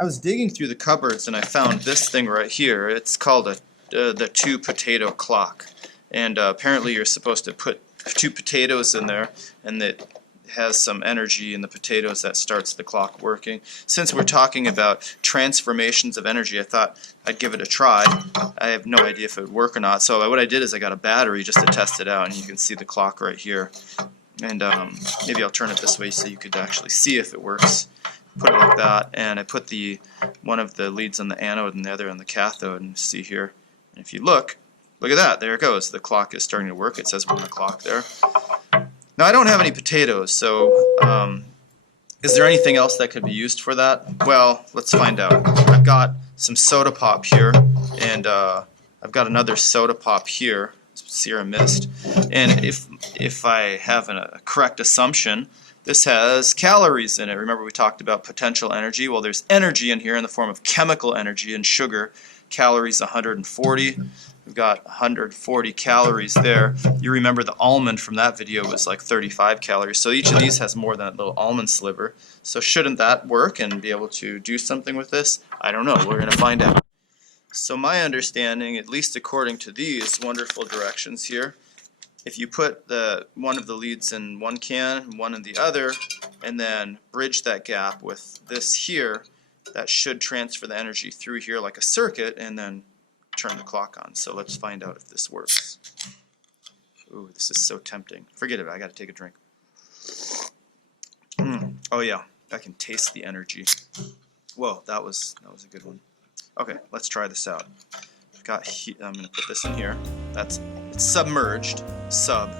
I was digging through the cupboards and I found this thing right here. It's called the 2 potato clock. And apparently you're supposed to put 2 potatoes in there, and it has some energy in the potatoes that starts the clock working. Since we're talking about transformations of energy, I thought I'd give it a try. I have no idea if it would work or not. So what I did is I got a battery just to test it out, and you can see the clock right here. And maybe I'll turn it this way so you could actually see if it works. Put it like that, and I put one of the leads on the anode and the other on the cathode, and see here. And if you look at that, there it goes. The clock is starting to work. It says 1 o'clock there. Now I don't have any potatoes, so is there anything else that could be used for that? Well, let's find out. I've got some soda pop here, and I've got another soda pop here, Sierra Mist. And if I have a correct assumption, this has calories in it. Remember we talked about potential energy? Well, there's energy in here in the form of chemical energy and sugar. Calories 140. We've got 140 calories there. You remember the almond from that video was like 35 calories. So each of these has more than a little almond sliver. So shouldn't that work and be able to do something with this? I don't know. We're going to find out. So my understanding, at least according to these wonderful directions here, if you put one of the leads in one can, one in the other, and then bridge that gap with this here, that should transfer the energy through here like a circuit and then turn the clock on. So let's find out if this works. Ooh, this is so tempting. Forget it, I gotta take a drink. Oh yeah, I can taste the energy. Whoa, that was a good one. Okay, let's try this out. I'm gonna put this in here. It's submerged,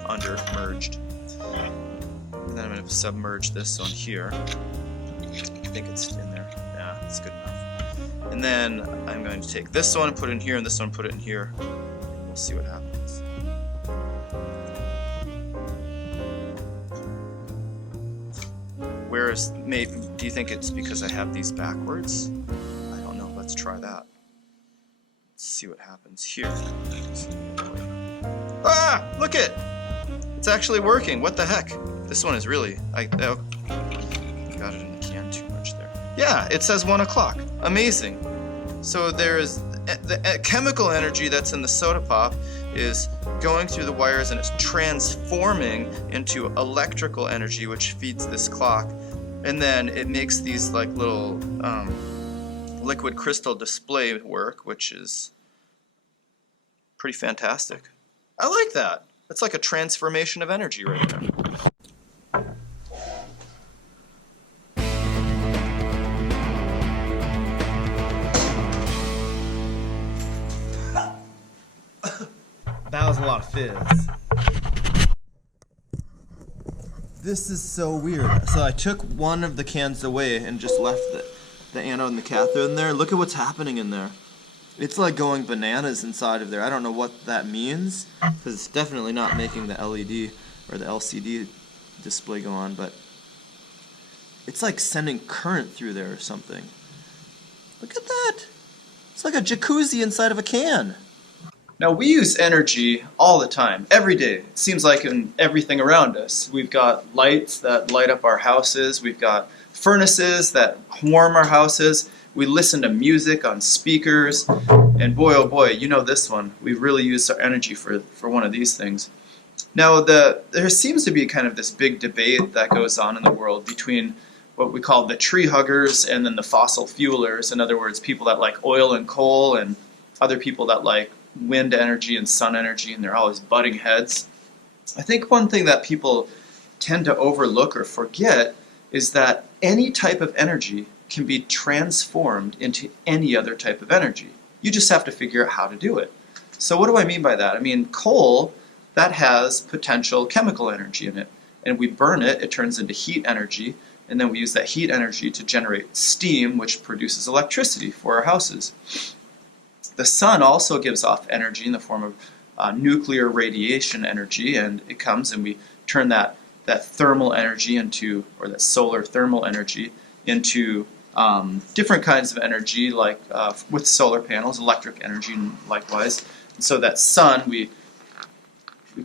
under, merged. And then I'm gonna submerge this on here. I think it's in there. Yeah, it's good enough. And then I'm going to take this one and put it in here, and this one put it in here. We'll see what happens. Do you think it's because I have these backwards? I don't know. Let's try that. Let's see what happens here. Ah! Look it! It's actually working. What the heck? This one is really... I got it in the can too much there. Yeah, it says 1 o'clock. Amazing. So there is the chemical energy that's in the soda pop is going through the wires and it's transforming into electrical energy, which feeds this clock, and then it makes these like little liquid crystal display work, which is pretty fantastic. I like that. It's like a transformation of energy right there. That was a lot of fizz. This is so weird. So I took one of the cans away and just left the anode and the cathode in there. Look at what's happening in there. It's like going bananas inside of there. I don't know what that means, because it's definitely not making the LED or the LCD display go on, but it's like sending current through there or something. Look at that. It's like a jacuzzi inside of a can. Now we use energy all the time, every day. It seems like in everything around us. We've got lights that light up our houses. We've got furnaces that warm our houses. We listen to music on speakers. And boy, oh boy, you know this one. We really use our energy for one of these things. Now there seems to be kind of this big debate that goes on in the world between what we call the tree huggers and then the fossil fuelers. In other words, people that like oil and coal and other people that like wind energy and sun energy, and they're always butting heads. I think one thing that people tend to overlook or forget is that any type of energy can be transformed into any other type of energy. You just have to figure out how to do it. So what do I mean by that? I mean, coal, that has potential chemical energy in it. And we burn it, it turns into heat energy, and then we use that heat energy to generate steam, which produces electricity for our houses. The sun also gives off energy in the form of nuclear radiation energy, and it comes and we turn that thermal energy into, or that solar thermal energy into different kinds of energy, like with solar panels, electric energy likewise. And so that sun, we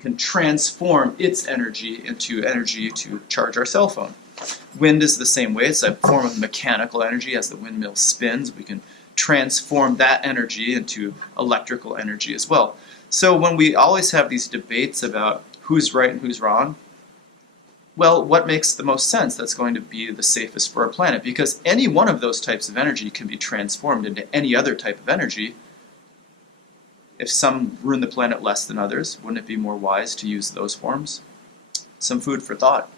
can transform its energy into energy to charge our cell phone. Wind is the same way. It's a form of mechanical energy. As the windmill spins, we can transform that energy into electrical energy as well. So when we always have these debates about who's right and who's wrong, well, what makes the most sense? That's going to be the safest for our planet, because any one of those types of energy can be transformed into any other type of energy. If some ruin the planet less than others, wouldn't it be more wise to use those forms? Some food for thought.